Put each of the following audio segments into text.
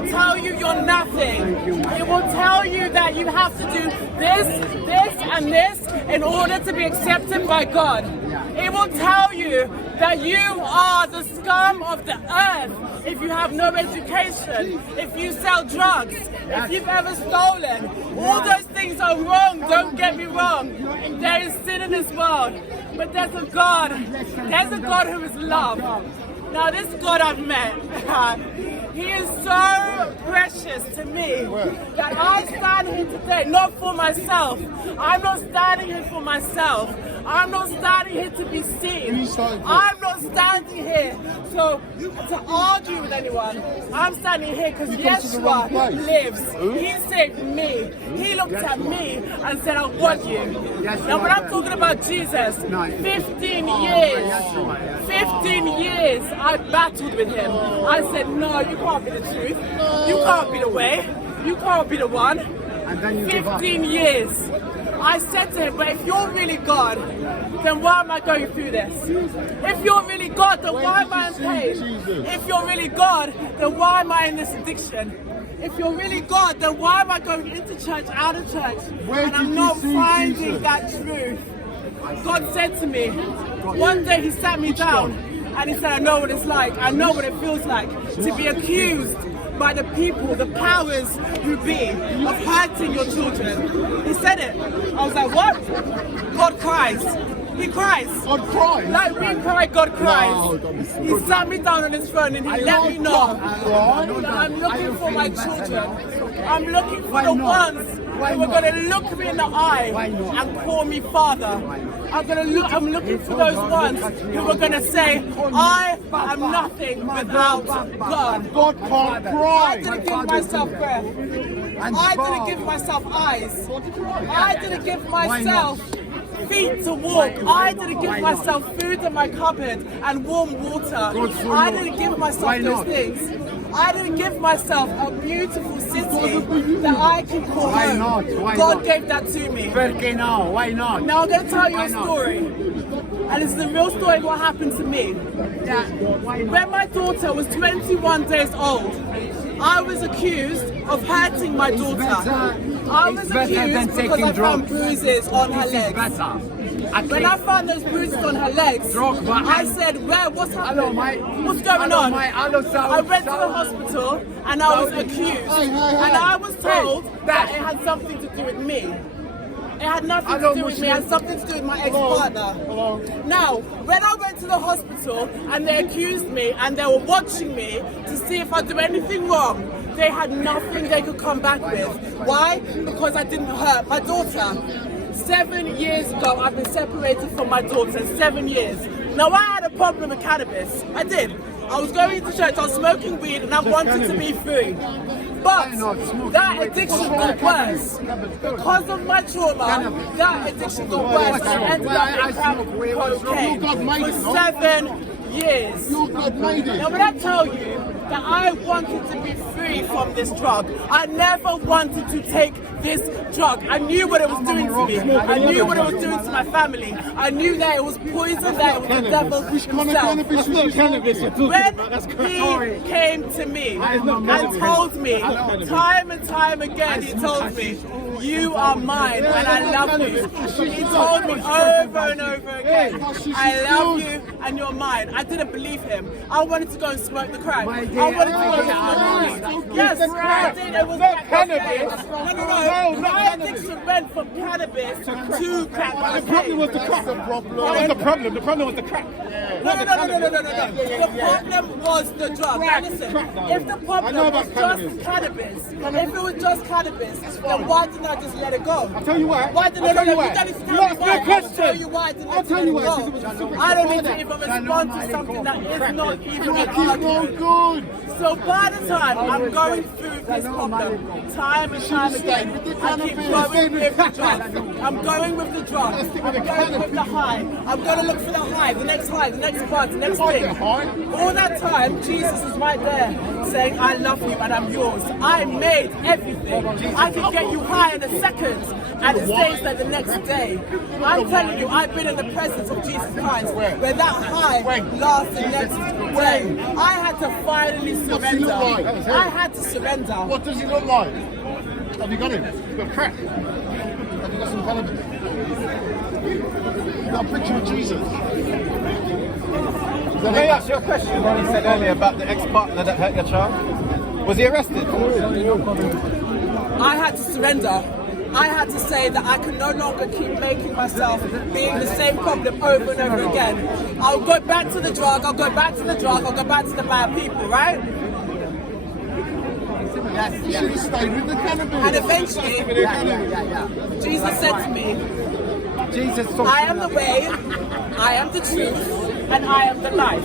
will tell you you're nothing. It will tell you that you have to do this, this, and this in order to be accepted by God. It will tell you that you are the scum of the earth if you have no education, if you sell drugs, if you've ever stolen. All those things are wrong, don't get me wrong. There is sin in this world, but there's a God who is love. Now this God I've met, he is so precious to me that I stand here today not for myself. I'm not standing here for myself. I'm not standing here to be seen. I'm not standing here to argue with anyone. I'm standing here because Yeshua lives. He saved me. He looked at me and said, I want you. Now when I'm talking about Jesus, 15 years I battled with him. I said, no, you can't be the truth. You can't be the way. You can't be the one. 15 years. I said to him, but if you're really God, then why am I going through this? If you're really God, then why am I in pain? If you're really God, then why am I in this addiction? If you're really God, then why am I going into church, out of church, and I'm not finding that truth? God said to me, one day he sat me down and he said, I know what it's like. I know what it feels like to be accused by the people, the powers who be, of hurting your children. He said it. I was like, what? God cries. He cries. God cries? Like we cry, God cries. No, he sat me down on his throne and he let me know that I'm looking for my children. I'm looking for the ones who are going to look me in the eye and call me Father. I'm looking for those ones who are going to say, I am nothing without God. God can't cry. I didn't give myself breath. I didn't give myself eyes. I didn't give myself feet to walk. I didn't give myself food in my cupboard and warm water. I didn't give myself those things. I didn't give myself a beautiful city that I can call home. God gave that to me. Why not? Now I'm going to tell you a story. And it's the real story of what happened to me. When my daughter was 21 days old, I was accused of hurting my daughter. I was accused because I found bruises on her legs. When I found those bruises on her legs, I said, what's happening? What's going on? I went to the hospital and I was accused. And I was told that it had something to do with me. It had nothing to do with me, it had something to do with my ex-partner. Now, when I went to the hospital and they accused me and they were watching me to see if I do anything wrong, they had nothing they could come back with. Why? Because I didn't hurt my daughter. 7 years ago, I've been separated from my daughter, 7 years. Now, I had a problem with cannabis. I did. I was going to church, I was smoking weed, and I wanted to be free. But that addiction got worse. Because of my trauma, that addiction got worse. I ended up in crack cocaine for 7 years. Now, when I tell you that I wanted to be free from this drug, I never wanted to take this drug. I knew what it was doing to me. I knew what it was doing to my family. I knew that it was poison, that it was the devil himself. When he came to me and told me, time and time again, he told me, you are mine and I love you. He told me over and over again, I love you and you're mine. I didn't believe him. I wanted to go and smoke the crack. I wanted to go and smoke the weed. Yes, I did. It was not cannabis. No. My addiction went from cannabis to crack. The problem was the crack. What was the problem? The problem was the crack. No. The problem was the drug. Now listen, if the problem was just cannabis, if it was just cannabis, then why didn't I just let it go? I'll tell you why. Why didn't I let it go? I'll tell you why I didn't let it go. I don't need to even respond to something that is not even an argument. So by the time I'm going through this problem, time and time again, I keep going with the drug. I'm going with the drug. I'm going with the high. I'm going to look for the high, the next part, the next thing. All that time, Jesus is right there saying, I love you and I'm yours. I made everything. I can get you high in a second and it stays there the next day. I'm telling you, I've been in the presence of Jesus Christ where that high lasts the next day. I had to finally surrender. like? I had to surrender. What does he look like? Have you got him? You've got crack? Have you got some cannabis? You've got a picture of Jesus. Let me ask you a question. Ronnie said earlier about the ex-partner that hurt your child. Was he arrested? I had to surrender. I had to say that I can no longer keep making myself being the same problem over and over again. I'll go back to the drug, I'll go back to the drug, I'll go back to the bad people, right? You should have stayed with the cannabis. And eventually, Jesus said to me, I am the way, I am the truth, and I am the life.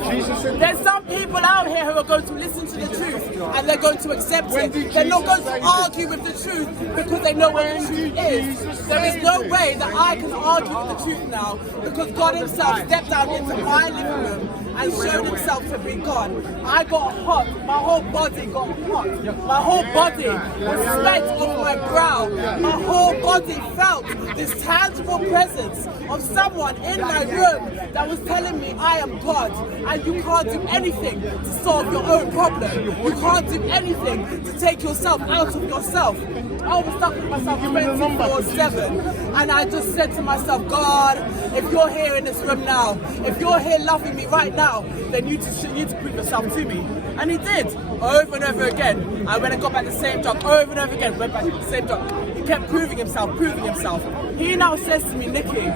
There's some people out here who are going to listen to the truth and they're going to accept it. They're not going to argue with the truth because they know what the truth is. There is no way that I can argue with the truth now because God himself stepped out into my living room and showed himself to be God. I got hot. My whole body got hot. My whole body was sweat off my brow. My whole body felt this tangible presence of someone in my room that was telling me I am God and you can't do anything to solve your own problem. You can't do anything to take yourself out of yourself. I was stuck with myself 24/7 and I just said to myself, God, if you're here in this room now, if you're here loving me right now, then you need to prove yourself to me. And he did, over and over again. I went and got back the same job, over and over again, went back to the same job. He kept proving himself, proving himself. He now says to me, Nikki,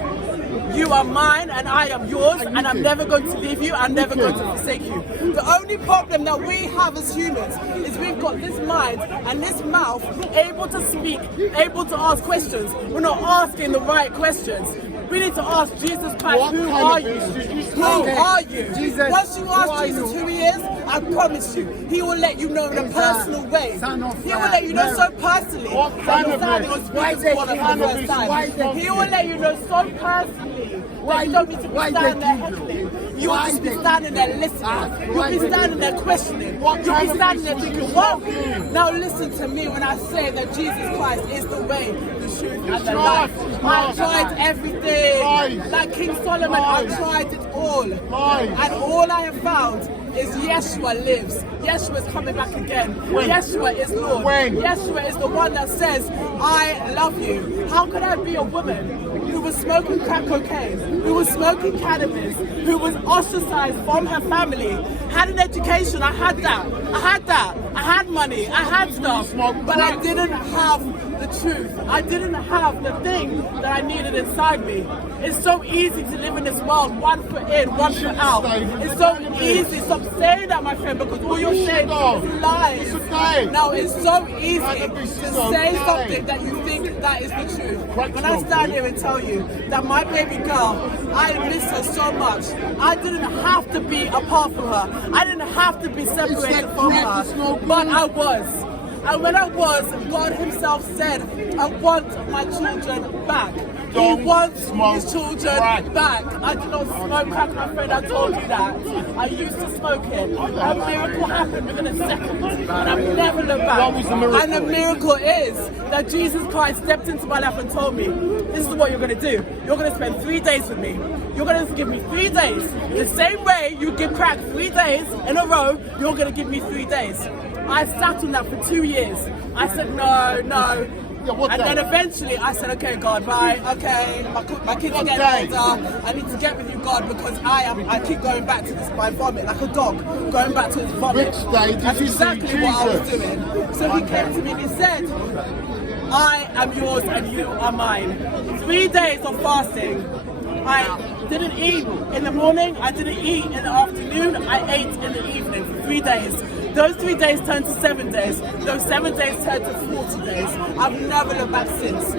you are mine and I am yours and I'm never going to leave you, I'm never going to forsake you. The only problem that we have as humans is we've got this mind and this mouth able to speak, able to ask questions. We're not asking the right questions. We need to ask Jesus Christ, who are you? Who are you? Once you ask Jesus who he is, I promise you, he will let you know in a personal way. He will let you know so personally that you're standing on speaker's corner for the first time. He will let you know so personally that you don't need to be standing there heckling. You will just be standing there listening. You'll be standing there questioning. You'll be standing there thinking, what? Now listen to me when I say that Jesus Christ is the way, the truth, and the life. I tried everything. Like King Solomon, I tried it all. And all I have found is Yeshua lives. Yeshua is coming back again. Yeshua is Lord. Yeshua is the one that says, I love you. How could I be a woman who was smoking crack cocaine, who was smoking cannabis, who was ostracized from her family, had an education, I had that, I had money, I had stuff, but I didn't have the truth. I didn't have the thing that I needed inside me. It's so easy to live in this world, one foot in, one foot out. It's so easy. Stop saying that, my friend, because all you're saying is lies. Now, it's so easy to say something that you think that is the truth. When I stand here and tell you that my baby girl, I miss her so much. I didn't have to be apart from her. I didn't have to be separated from her, but I was. And when I was, God himself said, I want my children back. He wants his children back. I do not smoke crack, my friend, I told you that. I used to smoke it. A miracle happened within a second, and I've never looked back. What was the miracle? And the miracle is that Jesus Christ stepped into my life and told me, this is what you're going to do. You're going to spend 3 days with me. You're going to give me 3 days. The same way you give crack 3 days in a row, you're going to give me 3 days. I sat on that for 2 years. I said, no. And then eventually I said, okay, God, bye. Okay, my kids are getting older. I need to get with you, God, because I keep going back to this, my vomit, like a dog, going back to this vomit. That's exactly what I was doing. So he came to me and he said, I am yours and you are mine. 3 days of fasting. I didn't eat in the morning, I didn't eat in the afternoon, I ate in the evening for 3 days. Those 3 days turned to 7 days. Those 7 days turned to 40 days. I've never looked back since.